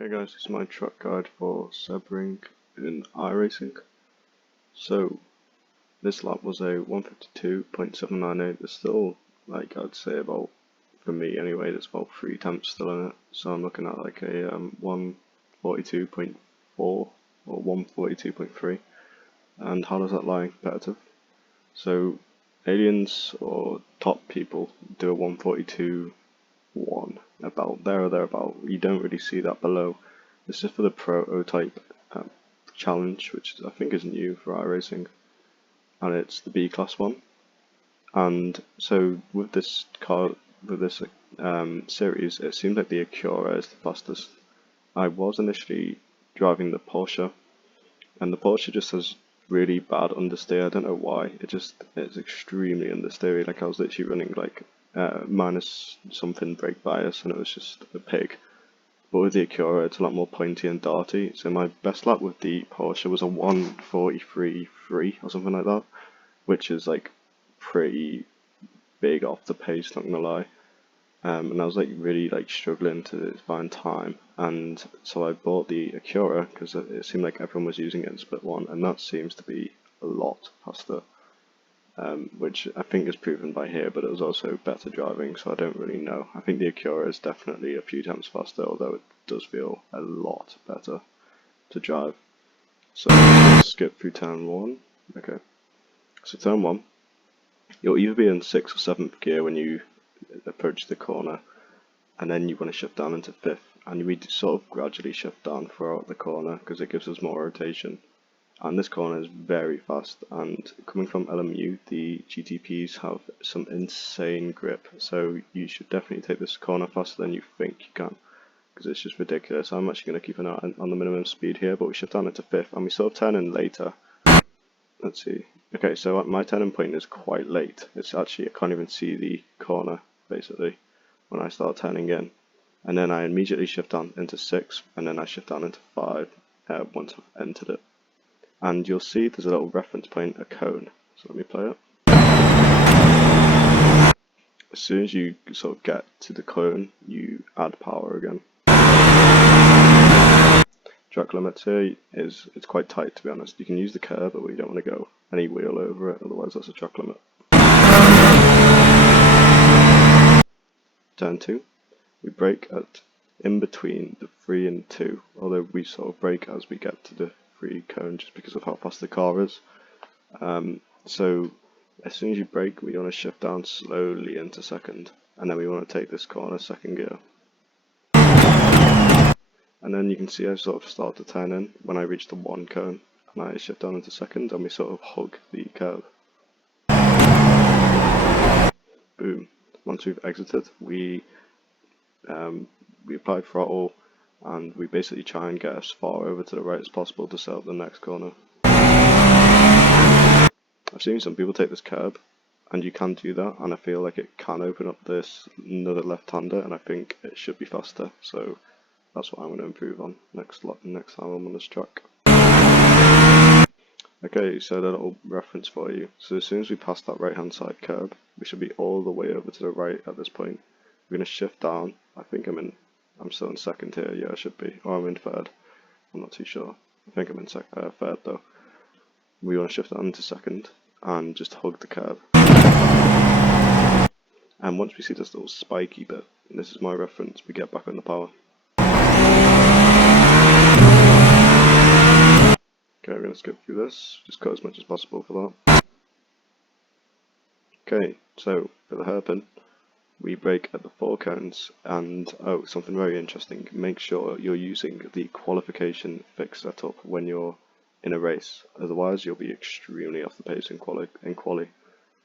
Okay guys, this is my truck guide for Sebring in iRacing. So this lap was a 152.798. There's still, like, I'd say about, for me anyway, there's about 3 temps still in it. So I'm looking at like a 142.4 or 142.3. And how does that lie in competitive? So aliens or top people do a 142.1, about there or thereabout. You don't really see that below. This is for the prototype challenge, which I think is new for iRacing, and it's the B class one. And so with this car, with this series, it seems like the Acura is the fastest. I was initially driving the Porsche, and the Porsche just has really bad understeer. I don't know why. It's extremely understeery. Like I was literally running like minus something brake bias, and it was just a pig. But with the Acura, it's a lot more pointy and darty. So my best lap with the Porsche was a 143.3 or something like that, which is like pretty big off the pace, not gonna lie. And I was like really like struggling to find time, and so I bought the Acura because it seemed like everyone was using it in split one, and that seems to be a lot faster. Which I think is proven by here, but it was also better driving, so I don't really know. I think the Acura is definitely a few times faster, although it does feel a lot better to drive. So let's skip through turn 1. Okay, so turn 1, you'll either be in 6th or 7th gear when you approach the corner, and then you want to shift down into 5th, and we sort of gradually shift down throughout the corner because it gives us more rotation. And this corner is very fast, and coming from LMU, the GTPs have some insane grip, so you should definitely take this corner faster than you think you can, because it's just ridiculous. I'm actually going to keep an eye on the minimum speed here, but we shift down into 5th, and we sort of turn in later. Let's see. Okay, so my turning point is quite late. It's actually, I can't even see the corner, basically, when I start turning in. And then I immediately shift down into 6th, and then I shift down into 5 once I've entered it. And you'll see there's a little reference point, a cone. So let me play it. As soon as you sort of get to the cone, you add power again. Track limits here it's quite tight, to be honest. You can use the curb, but we don't want to go any wheel over it, otherwise that's a track limit. Turn 2, we brake at in between the 3 and 2, although we sort of brake as we get to the 3 cone just because of how fast the car is. So as soon as you brake, we want to shift down slowly into 2nd, and then we want to take this corner 2nd gear. And then you can see I sort of start to turn in when I reach the 1 cone, and I shift down into 2nd, and we sort of hug the curve. Boom. Once we've exited, we apply throttle, and we basically try and get as far over to the right as possible to set up the next corner. I've seen some people take this curb, and you can do that, and I feel like it can open up this another left-hander, and I think it should be faster, so that's what I'm going to improve on next time I'm on this track. Okay, so a little reference for you. So as soon as we pass that right-hand side curb, we should be all the way over to the right at this point. We're going to shift down. I think I'm still in 2nd here. Yeah, I should be. Or I'm in 3rd. I'm not too sure. I think I'm in 3rd though. We want to shift down into 2nd and just hug the curb. And once we see this little spiky bit, and this is my reference, we get back on the power. Okay, we're going to skip through this, just cut as much as possible for that. Okay, so for the hairpin, we brake at the 4 cones, and oh, something very interesting, make sure you're using the qualification fix setup when you're in a race, otherwise you'll be extremely off the pace in quali.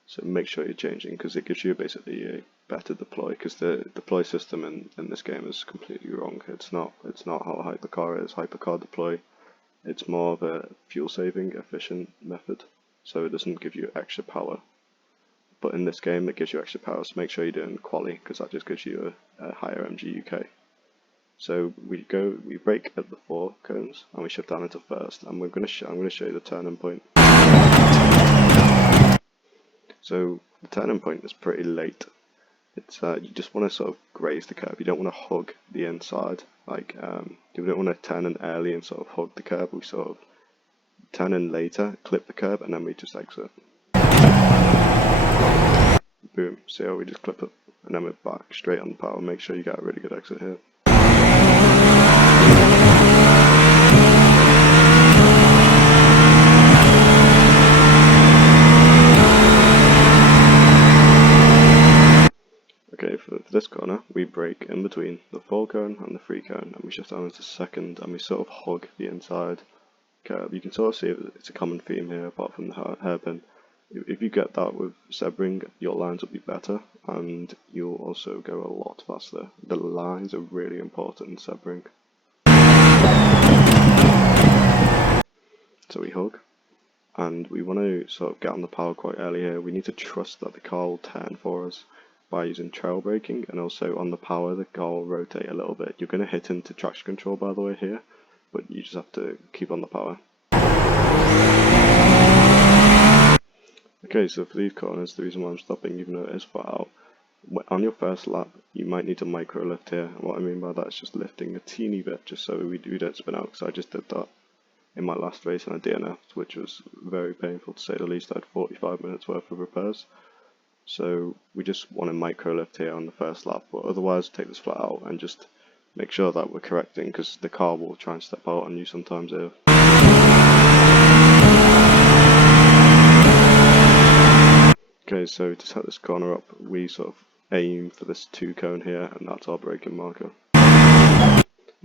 So make sure you're changing, because it gives you basically a better deploy, because the deploy system in this game is completely wrong. It's not how hypercar is. Hypercar deploy, it's more of a fuel saving, efficient method, so it doesn't give you extra power. But in this game it gives you extra power, so make sure you're doing quali, because that just gives you a higher MGUK. So we brake at the 4 cones, and we shift down into 1st, and I'm going to show you the turning point. So the turning point is pretty late, it's you just want to sort of graze the curb. You don't want to hug the inside. Like you don't want to turn in early and sort of hug the curb. We sort of turn in later, clip the curb, and then we just exit. Boom. See how we just clip it, and then we're back straight on the power. Make sure you get a really good exit here. Okay, for this corner, we brake in between the 4 cone and the 3 cone, and we shift down into second, and we sort of hug the inside curb. You can sort of see it's a common theme here, apart from the hairpin. If you get that with Sebring, your lines will be better, and you'll also go a lot faster. The lines are really important in Sebring. So we hug, and we want to sort of get on the power quite early here. We need to trust that the car will turn for us by using trail braking, and also on the power the car will rotate a little bit. You're going to hit into traction control by the way here, but you just have to keep on the power. Okay, so for these corners, the reason why I'm stopping, even though it is flat out, on your first lap, you might need to micro lift here. And what I mean by that is just lifting a teeny bit, just so we don't spin out, because I just did that in my last race on a DNF, which was very painful to say the least. I had 45 minutes worth of repairs. So we just want to micro lift here on the first lap, but otherwise take this flat out and just make sure that we're correcting, because the car will try and step out on you sometimes here. Okay, so to set this corner up, we sort of aim for this 2 cone here, and that's our braking marker.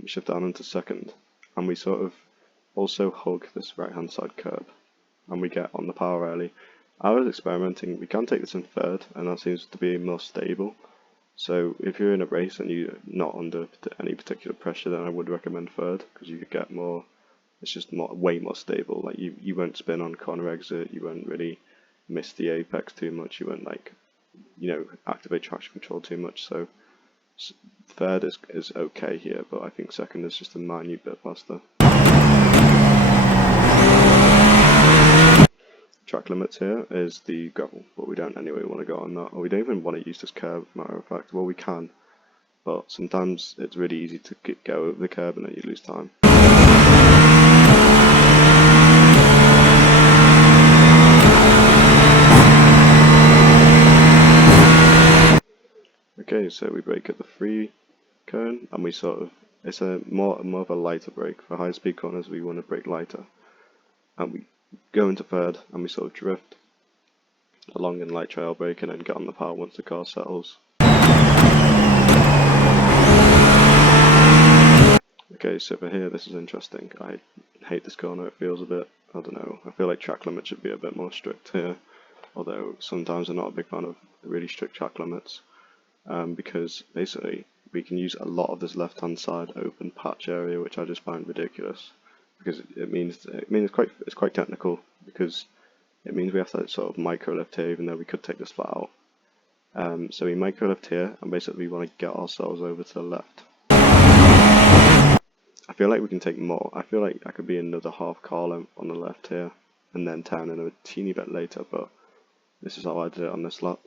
We shift down into second, and we sort of also hug this right hand side curb, and we get on the power early. I was experimenting, we can take this in third, and that seems to be more stable. So if you're in a race and you're not under any particular pressure, then I would recommend third, because you could get more, it's just way more stable. Like you won't spin on corner exit, you won't really miss the apex too much, you won't activate traction control too much. So third is okay here, but I think second is just a minute bit faster. Track limits here is the gravel, but we don't anyway want to go on that, or we don't even want to use this curb, matter of fact. Well, we can, but sometimes it's really easy to go over the curb and then you lose time. Okay, so we brake at the 3 cone, and we sort of, it's a more of a lighter brake. For high speed corners we want to brake lighter, and we go into third and we sort of drift along in light trail brake and then get on the power once the car settles. Okay, so for here this is interesting. I hate this corner, it feels a bit, I don't know, I feel like track limits should be a bit more strict here, although sometimes I'm not a big fan of really strict track limits, because basically we can use a lot of this left hand side open patch area, which I just find ridiculous, because it means it's quite technical, because it means we have to sort of micro lift here, even though we could take this flat out. So we micro lift here, and basically we want to get ourselves over to the left. I feel like we can take more. I feel like I could be another half car length on the left here, and then turn in a teeny bit later, but this is how I did it on this lap.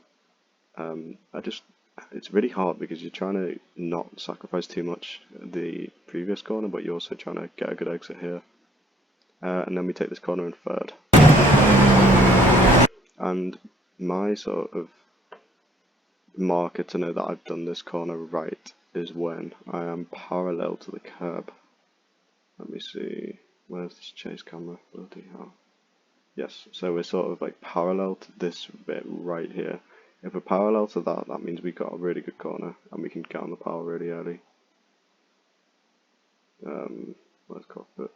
It's really hard because you're trying to not sacrifice too much the previous corner, but you're also trying to get a good exit here. And then we take this corner in third. And my sort of marker to know that I've done this corner right is when I am parallel to the curb. Let me see, where's this chase camera? Bloody hell. Yes, so we're sort of like parallel to this bit right here. If we're parallel to that, that means we've got a really good corner and we can get on the power really early. Where's cockpit?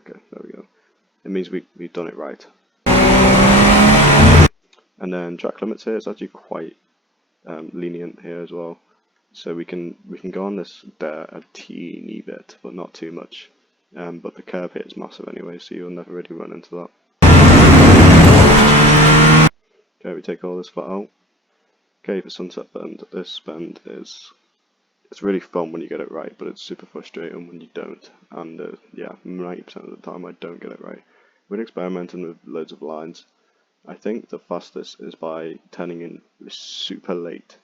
Okay, there we go. It means we've done it right. And then track limits here is actually quite lenient here as well. So we can go on this bit a teeny bit, but not too much. But the curb here is massive anyway, so you'll never really run into that. Okay, we take all this flat out. Okay, for sunset bend, this bend it's really fun when you get it right, but it's super frustrating when you don't. And yeah, 90% of the time I don't get it right. We're experimenting with loads of lines. I think the fastest is by turning in super late.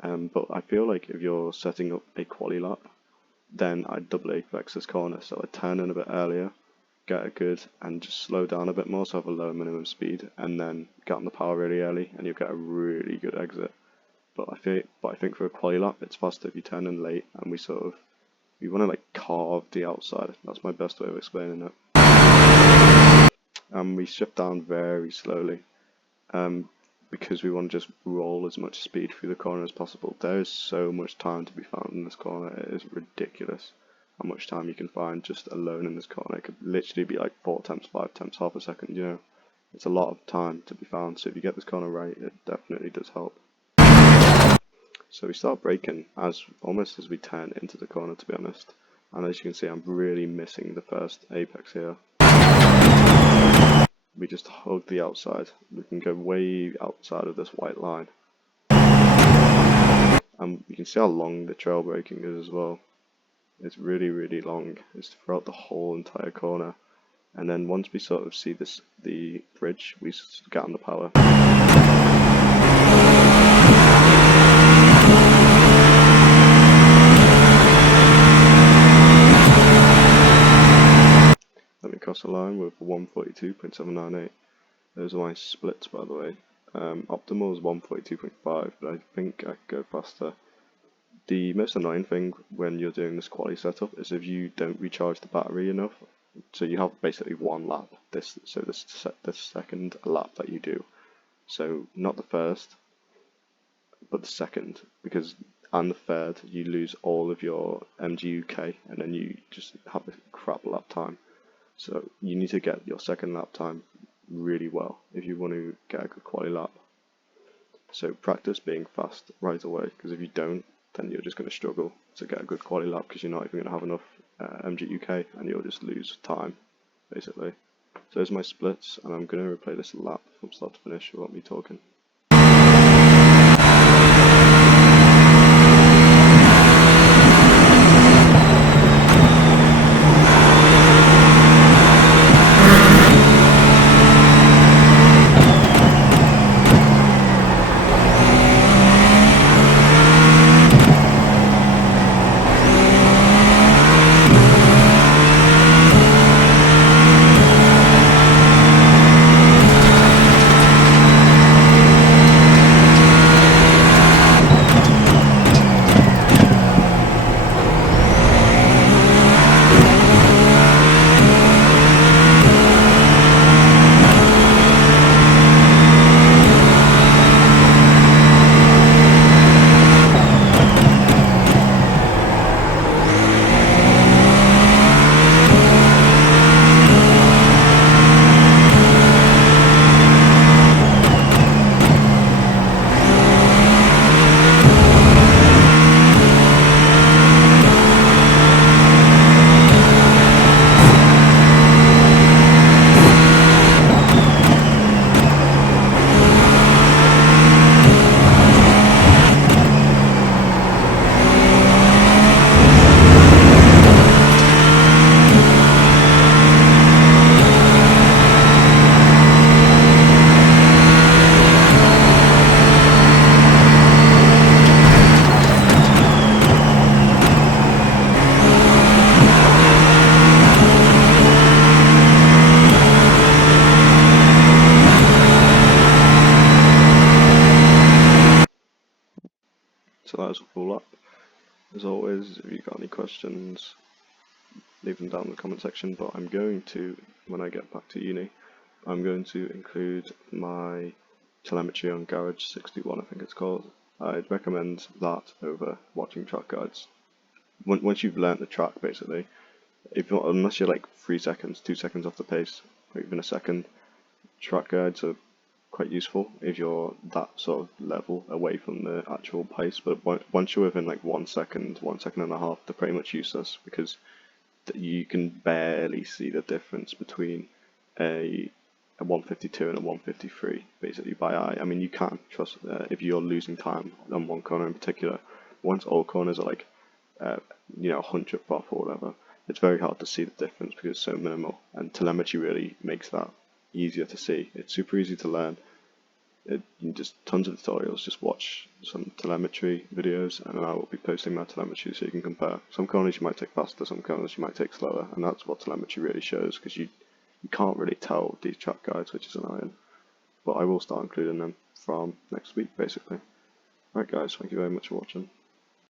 But I feel like if you're setting up a quali lap, then I'd double apex this corner. So I'd turn in a bit earlier, get it good, and just slow down a bit more, so have a lower minimum speed, and then get on the power really early, and you'll get a really good exit. But I think for a quali lap, it's faster if you turn in late, and we want to like carve the outside. That's my best way of explaining it. And we shift down very slowly, because we want to just roll as much speed through the corner as possible. There is so much time to be found in this corner. It is ridiculous how much time you can find just alone in this corner. It could literally be like 4 attempts, 5 attempts, half a second, you know. It's a lot of time to be found, so if you get this corner right, it definitely does help. So we start braking almost as we turn into the corner, to be honest. And as you can see, I'm really missing the first apex here. We just hug the outside. We can go way outside of this white line. And you can see how long the trail braking is as well. It's really, really long. It's throughout the whole entire corner. And then once we sort of see the bridge, we get on the power. Let me cross the line with 142.798. Those are my splits, by the way. Optimal is 142.5, but I think I could go faster. The most annoying thing when you're doing this quali setup is if you don't recharge the battery enough. So you have basically one lap. This second lap that you do. So not the first, but the second, and the third, you lose all of your MGUK, and then you just have a crap lap time. So you need to get your second lap time really well if you want to get a good quali lap. So practice being fast right away, because if you don't, then you're just going to struggle to get a good quali lap, because you're not even going to have enough MGUK, and you'll just lose time, basically. So there's my splits, and I'm going to replay this lap from start to finish without me talking. So that was a full lap. As always, if you've got any questions, leave them down in the comment section, but I'm going to, when I get back to uni, I'm going to include my telemetry on Garage 61, I think it's called. I'd recommend that over watching track guides. Once you've learnt the track, basically, unless you're like 3 seconds, 2 seconds off the pace, or even a second, track guides are quite useful if you're that sort of level away from the actual pace. But once you're within like 1 second, 1.5 seconds, they're pretty much useless, because you can barely see the difference between a 152 and a 153 basically by eye. I mean, you can't trust if you're losing time on one corner in particular. Once all corners are like 100th off or whatever, it's very hard to see the difference because it's so minimal, and telemetry really makes that easier to see. It's super easy to learn. Just tons of tutorials. Just watch some telemetry videos, and then I will be posting my telemetry so you can compare. Some corners you might take faster, some corners you might take slower, and that's what telemetry really shows, because you can't really tell with these track guides, which is annoying. But I will start including them from next week, basically. Alright guys, thank you very much for watching.